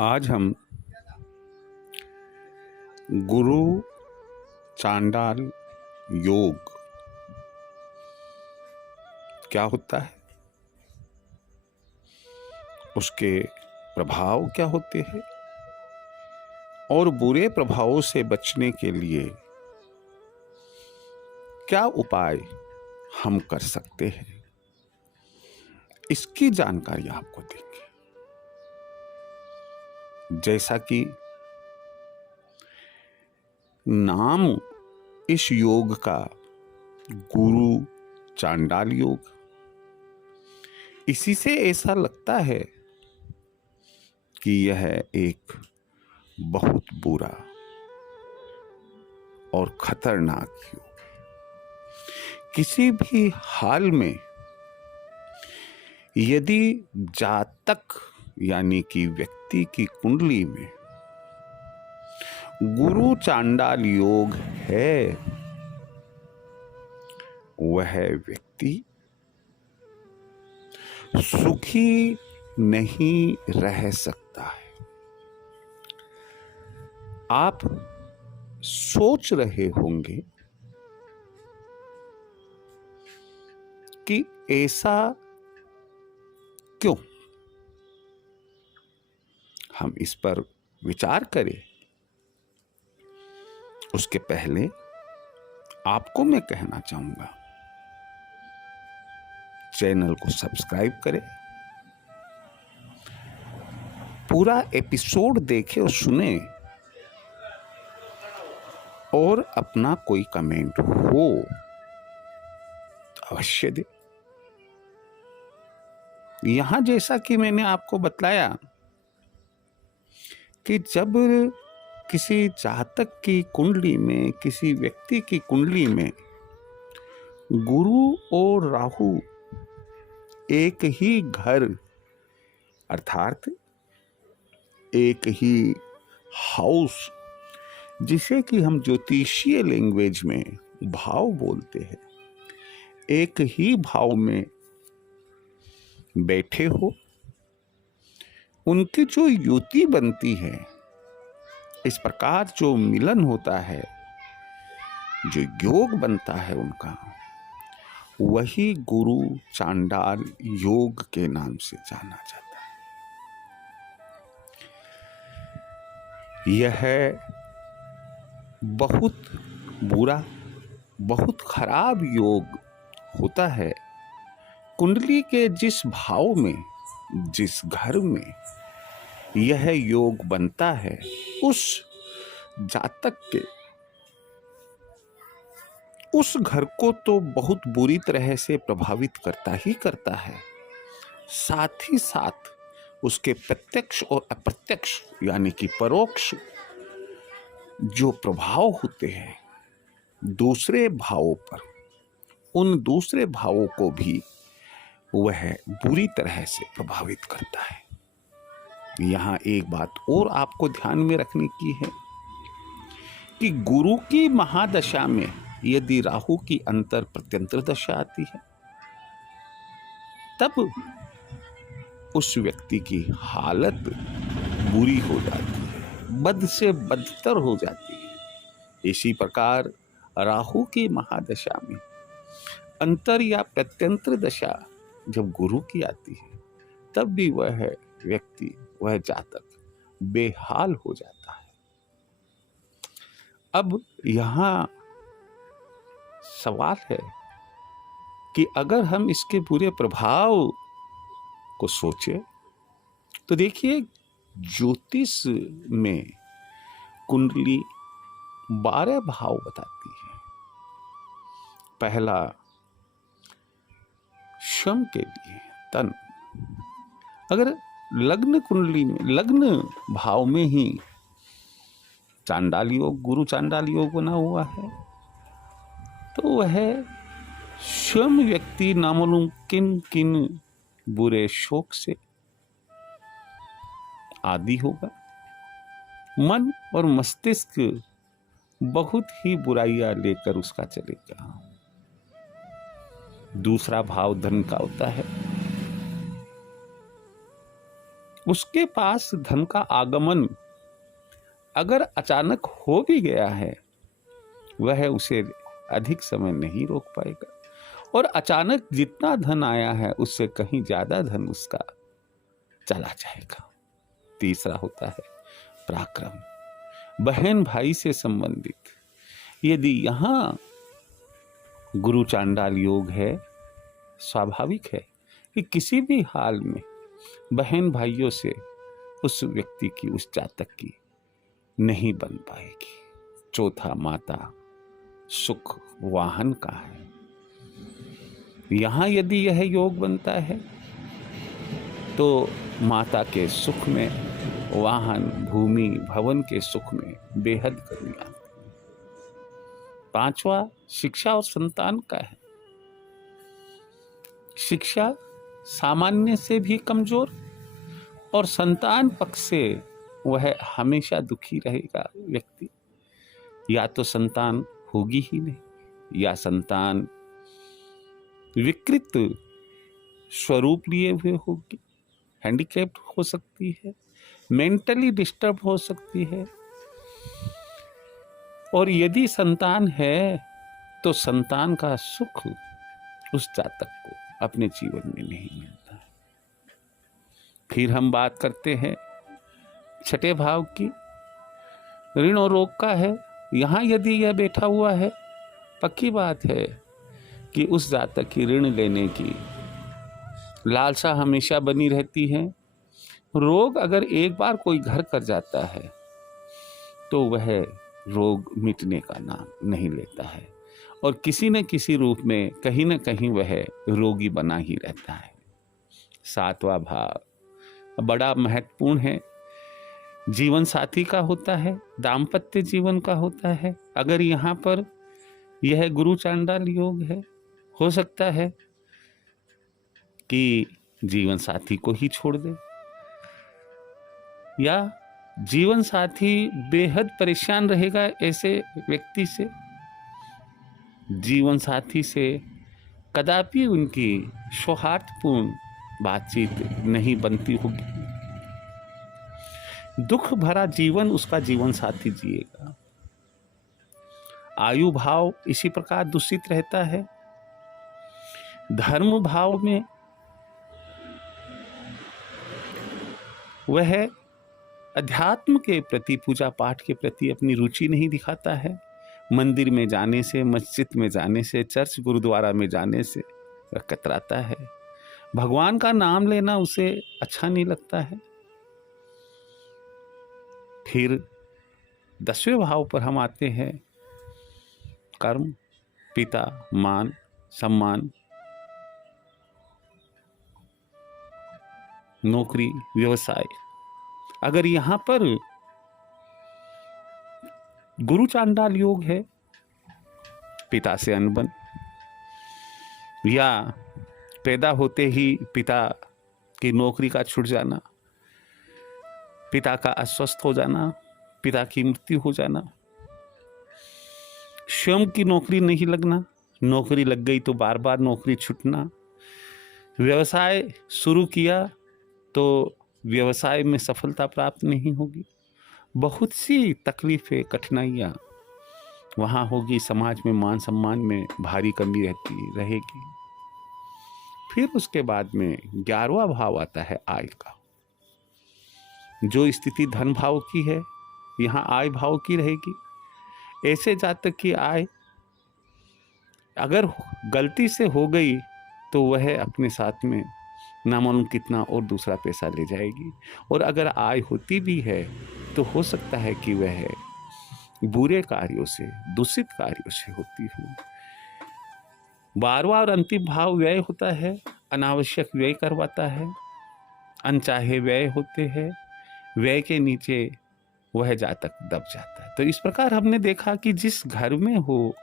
आज हम गुरु चांडाल योग क्या होता है, उसके प्रभाव क्या होते हैं और बुरे प्रभावों से बचने के लिए क्या उपाय हम कर सकते हैं, इसकी जानकारी आपको देंगे। जैसा कि नाम इस योग का गुरु चांडाल योग, इसी से ऐसा लगता है कि यह एक बहुत बुरा और खतरनाक योग। किसी भी हाल में यदि जातक यानी कि व्यक्ति की कुंडली में गुरु चांडाल योग है, वह व्यक्ति सुखी नहीं रह सकता है। आप सोच रहे होंगे कि ऐसा क्यों? हम इस पर विचार करें उसके पहले आपको मैं कहना चाहूंगा, चैनल को सब्सक्राइब करें, पूरा एपिसोड देखें और सुने, और अपना कोई कमेंट हो तो अवश्य दे। यहां जैसा कि मैंने आपको बतलाया कि जब किसी जातक की कुंडली में, किसी व्यक्ति की कुंडली में गुरु और राहु एक ही घर अर्थात एक ही हाउस, जिसे कि हम ज्योतिषीय लैंग्वेज में भाव बोलते हैं, एक ही भाव में बैठे हो, उनकी जो युति बनती है, इस प्रकार जो मिलन होता है, जो योग बनता है उनका, वही गुरु चांडाल योग के नाम से जाना जाता है। यह बहुत बुरा, बहुत खराब योग होता है। कुंडली के जिस भाव में, जिस घर में यह योग बनता है, उस जातक के उस घर को तो बहुत बुरी तरह से प्रभावित करता ही करता है, साथ ही साथ उसके प्रत्यक्ष और अप्रत्यक्ष यानी कि परोक्ष जो प्रभाव होते हैं दूसरे भावों पर, उन दूसरे भावों को भी वह बुरी तरह से प्रभावित करता है। यहां एक बात और आपको ध्यान में रखने की है कि गुरु की महादशा में यदि राहु की अंतर प्रत्यंतर दशा आती है, तब उस व्यक्ति की हालत बुरी हो जाती है, बद से बदतर हो जाती है। इसी प्रकार राहु की महादशा में अंतर या प्रत्यंतर दशा जब गुरु की आती है, तब भी वह व्यक्ति, वह जातक बेहाल हो जाता है। अब यहां सवाल है कि अगर हम इसके बुरे प्रभाव को सोचें तो देखिए, ज्योतिष में कुंडली 12 भाव बताती है। पहला श्रम के लिए तन, अगर लग्न कुंडली में, लग्न भाव में ही चांडाल योग, गुरु चांडाल योग बना हुआ है, तो वह स्वयं व्यक्ति नामालूम किन किन बुरे शोक से आदि होगा। मन और मस्तिष्क बहुत ही बुराइयां लेकर उसका चलेगा। दूसरा भाव धन का होता है, उसके पास धन का आगमन अगर अचानक हो भी गया है, वह उसे अधिक समय नहीं रोक पाएगा, और अचानक जितना धन आया है उससे कहीं ज्यादा धन उसका चला जाएगा। तीसरा होता है पराक्रम, बहन भाई से संबंधित। यदि यहां गुरु चांडाल योग है, स्वाभाविक है कि किसी भी हाल में बहन भाइयों से उस व्यक्ति की, उस जातक की नहीं बन पाएगी। चौथा माता सुख वाहन का है। यहां यदि यह योग बनता है तो माता के सुख में, वाहन, भूमि, भवन के सुख में बेहद कमी आती है। पांचवा शिक्षा और संतान का है। शिक्षा सामान्य से भी कमजोर, और संतान पक्ष से वह हमेशा दुखी रहेगा व्यक्ति। या तो संतान होगी ही नहीं, या संतान विकृत स्वरूप लिए हुए होगी, हैंडीकैप्ड हो सकती है, मेंटली डिस्टर्ब हो सकती है। और यदि संतान है तो संतान का सुख उस जातक को अपने जीवन में नहीं मिलता है। फिर हम बात करते हैं छठे भाव की, ऋण और रोग का है। यहां यदि यह बैठा हुआ है, पक्की बात है कि उस जातक की ऋण लेने की लालसा हमेशा बनी रहती है। रोग अगर एक बार कोई घर कर जाता है तो वह रोग मिटने का नाम नहीं लेता है, और किसी न किसी रूप में कहीं न कहीं वह रोगी बना ही रहता है। सातवां भाव बड़ा महत्वपूर्ण है, जीवन साथी का होता है, दाम्पत्य जीवन का होता है। अगर यहाँ पर यह गुरु चांडाल योग है, हो सकता है कि जीवन साथी को ही छोड़ दे, या जीवन साथी बेहद परेशान रहेगा ऐसे व्यक्ति से। जीवन साथी से कदापि उनकी सौहार्दपूर्ण बातचीत नहीं बनती होगी। दुख भरा जीवन उसका जीवन साथी जिएगा। आयु भाव इसी प्रकार दूषित रहता है। धर्म भाव में वह अध्यात्म के प्रति, पूजा पाठ के प्रति अपनी रुचि नहीं दिखाता है। मंदिर में जाने से, मस्जिद में जाने से, चर्च गुरुद्वारा में जाने से वह कतराता है। भगवान का नाम लेना उसे अच्छा नहीं लगता है। फिर 10वें भाव पर हम आते हैं, कर्म, पिता, मान, सम्मान, नौकरी, व्यवसाय। अगर यहां पर गुरु चांडाल योग है, पिता से अनबन, या पैदा होते ही पिता की नौकरी का छूट जाना, पिता का अस्वस्थ हो जाना, पिता की मृत्यु हो जाना, स्वयं की नौकरी नहीं लगना, नौकरी लग गई तो बार बार नौकरी छूटना, व्यवसाय शुरू किया तो व्यवसाय में सफलता प्राप्त नहीं होगी, बहुत सी तकलीफें, कठिनाइयाँ वहाँ होगी, समाज में मान सम्मान में भारी कमी रहती रहेगी। फिर उसके बाद में 11वां भाव आता है आय का। जो स्थिति धन भाव की है, यहाँ आय भाव की रहेगी। ऐसे जातक की आय अगर गलती से हो गई तो वह अपने साथ में ना मालूम कितना और दूसरा पैसा ले जाएगी, और अगर आय होती भी है तो हो सकता है कि वह बुरे कार्यों से, दूषित कार्यों से होती हो। 12वां और अंतिम भाव व्यय होता है, अनावश्यक व्यय करवाता है, अनचाहे व्यय होते हैं, व्यय के नीचे वह जातक दब जाता है। तो इस प्रकार हमने देखा कि जिस घर में हो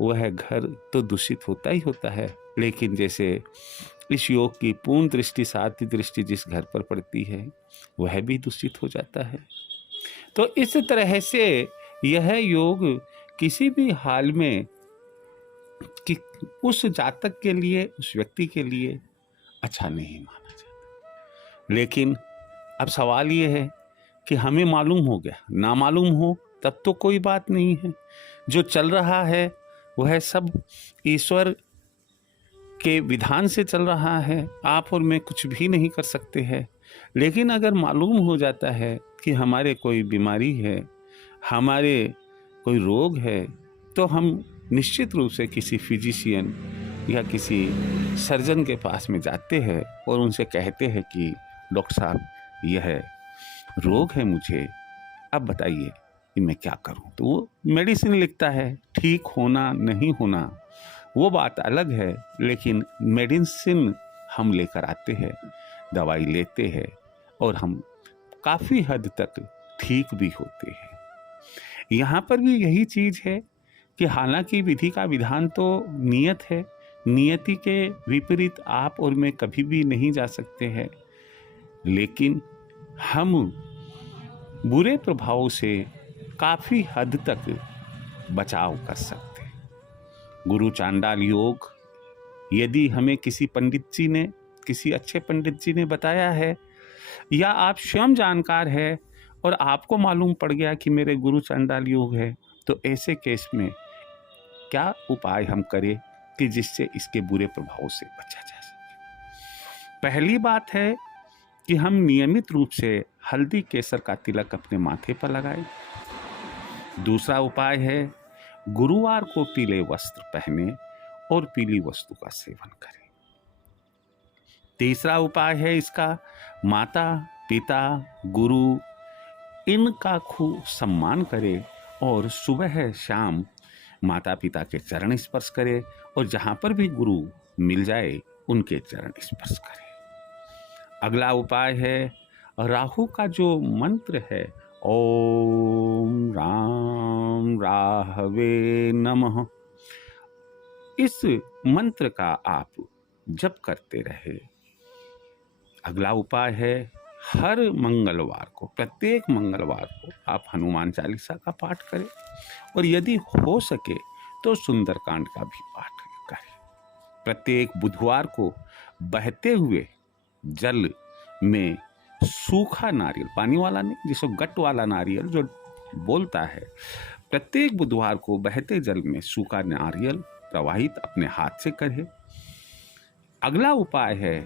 वह घर तो दूषित होता ही होता है, लेकिन जैसे इस योग की पूर्ण दृष्टि, साधी दृष्टि जिस घर पर पड़ती है वह भी दूषित हो जाता है। तो इस तरह से यह योग किसी भी हाल में कि उस जातक के लिए, उस व्यक्ति के लिए अच्छा नहीं माना जाता। लेकिन अब सवाल ये है कि हमें मालूम हो गया, ना मालूम हो तब तो कोई बात नहीं है। जो चल रहा है वह सब ईश्वर के विधान से चल रहा है, आप और मैं कुछ भी नहीं कर सकते हैं। लेकिन अगर मालूम हो जाता है कि हमारे कोई बीमारी है, हमारे कोई रोग है, तो हम निश्चित रूप से किसी फिजिशियन या किसी सर्जन के पास में जाते हैं और उनसे कहते हैं कि डॉक्टर साहब, यह रोग है मुझे, अब बताइए कि मैं क्या करूं। तो वो मेडिसिन लिखता है। ठीक होना नहीं होना वो बात अलग है, लेकिन मेडिसिन हम लेकर आते हैं, दवाई लेते हैं और हम काफ़ी हद तक ठीक भी होते हैं। यहाँ पर भी यही चीज़ है कि हालांकि विधि का विधान तो नियत है, नियति के विपरीत आप और मैं कभी भी नहीं जा सकते हैं, लेकिन हम बुरे प्रभावों से काफ़ी हद तक बचाव कर सकते हैं। गुरु चांडाल योग यदि हमें किसी पंडित जी ने, किसी अच्छे पंडित जी ने बताया है, या आप स्वयं जानकार है और आपको मालूम पड़ गया कि मेरे गुरु चांडाल योग है, तो ऐसे केस में क्या उपाय हम करें कि जिससे इसके बुरे प्रभाव से बचा जा सके। पहली बात है कि हम नियमित रूप से हल्दी केसर का तिलक अपने माथे पर लगाएं। दूसरा उपाय है गुरुवार को पीले वस्त्र पहने और पीली वस्तु का सेवन करें। तीसरा उपाय है इसका, माता पिता गुरु इनका खूब सम्मान करें और सुबह शाम माता पिता के चरण स्पर्श करें और जहाँ पर भी गुरु मिल जाए उनके चरण स्पर्श करें। अगला उपाय है राहु का जो मंत्र है, ओम राम राहवे नमः, इस मंत्र का आप जप करते रहे। अगला उपाय है हर मंगलवार को, प्रत्येक मंगलवार को आप हनुमान चालीसा का पाठ करें और यदि हो सके तो सुंदरकांड का भी पाठ करें। प्रत्येक बुधवार को बहते हुए जल में सूखा नारियल, पानी वाला नहीं, जिसको गट वाला नारियल जो बोलता है, प्रत्येक बुधवार को बहते जल में सूखा नारियल प्रवाहित अपने हाथ से करें। अगला उपाय है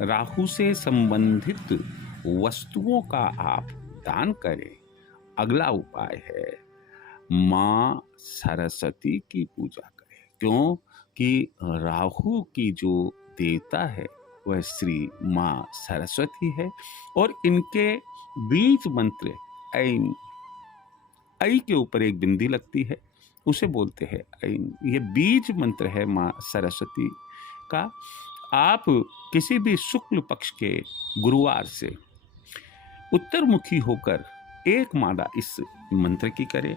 राहु से संबंधित वस्तुओं का आप दान करें। अगला उपाय है माँ सरस्वती की पूजा करें, क्योंकि राहु की जो देवता है वह श्री माँ सरस्वती है और इनके बीज मंत्र ऐन, ऐ के ऊपर एक बिंदी लगती है, उसे बोलते हैं ऐन। ये बीज मंत्र है माँ सरस्वती का। आप किसी भी शुक्ल पक्ष के गुरुवार से उत्तरमुखी होकर एक माला इस मंत्र की करें।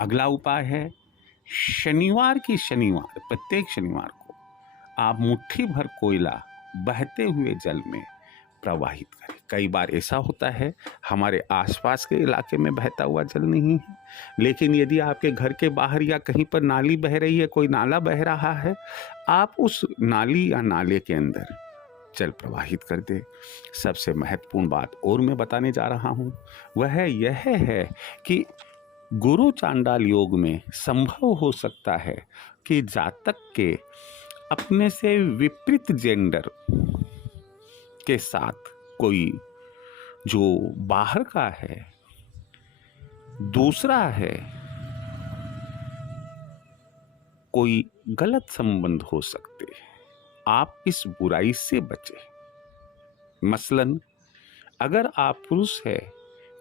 अगला उपाय है शनिवार की शनिवार, प्रत्येक शनिवार को आप मुट्ठी भर कोयला बहते हुए जल में प्रवाहित करें। कई बार ऐसा होता है हमारे आसपास के इलाके में बहता हुआ जल नहीं है, लेकिन यदि आपके घर के बाहर या कहीं पर नाली बह रही है, कोई नाला बह रहा है, आप उस नाली या नाले के अंदर जल प्रवाहित कर दे। सबसे महत्वपूर्ण बात और मैं बताने जा रहा हूँ वह यह है कि गुरु चांडाल योग में संभव हो सकता है कि जातक के अपने से विपरीत जेंडर के साथ कोई जो बाहर का है, दूसरा है, कोई गलत संबंध हो सकते हैं। आप इस बुराई से बचें। मसलन अगर आप पुरुष है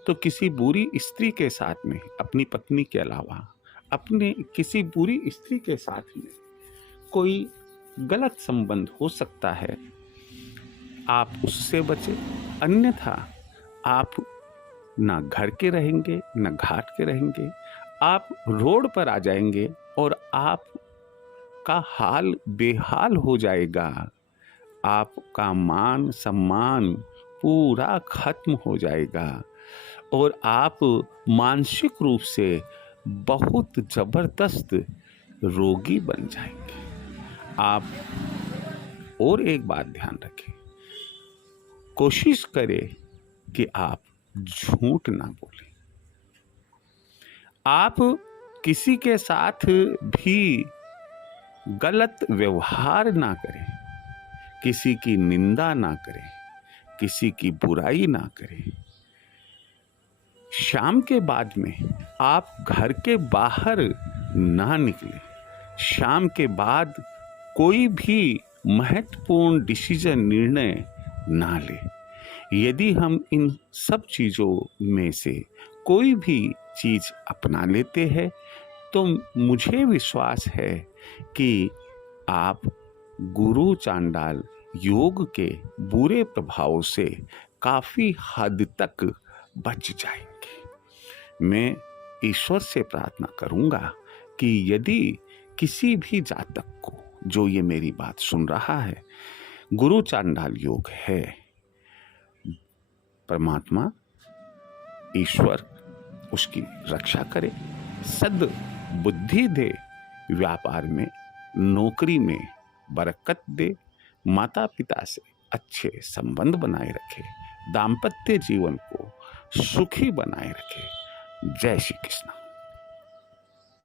तो किसी बुरी स्त्री के साथ में, अपनी पत्नी के अलावा अपने किसी बुरी स्त्री के साथ में कोई गलत संबंध हो सकता है, आप उससे बचें। अन्यथा आप ना घर के रहेंगे ना घाट के रहेंगे, आप रोड पर आ जाएंगे और आप का हाल बेहाल हो जाएगा। आपका मान सम्मान पूरा खत्म हो जाएगा और आप मानसिक रूप से बहुत जबरदस्त रोगी बन जाएंगे। आप और एक बात ध्यान रखें, कोशिश करें कि आप झूठ ना बोलें। आप किसी के साथ भी गलत व्यवहार ना करें, किसी की निंदा ना करें, किसी की बुराई ना करें। शाम के बाद में आप घर के बाहर ना निकलें। शाम के बाद कोई भी महत्वपूर्ण डिसीजन, निर्णय ना लें। यदि हम इन सब चीज़ों में से कोई भी चीज़ अपना लेते हैं तो मुझे विश्वास है कि आप गुरु चांडाल योग के बुरे प्रभाव से काफ़ी हद तक बच जाएंगे। मैं ईश्वर से प्रार्थना करूंगा कि यदि किसी भी जातक को जो ये मेरी बात सुन रहा है गुरु चांडाल योग है, परमात्मा ईश्वर उसकी रक्षा करे, सद बुद्धि दे, व्यापार में, नौकरी में बरकत दे, माता पिता से अच्छे संबंध बनाए रखे, दाम्पत्य जीवन को सुखी बनाए रखे। जय श्री कृष्ण।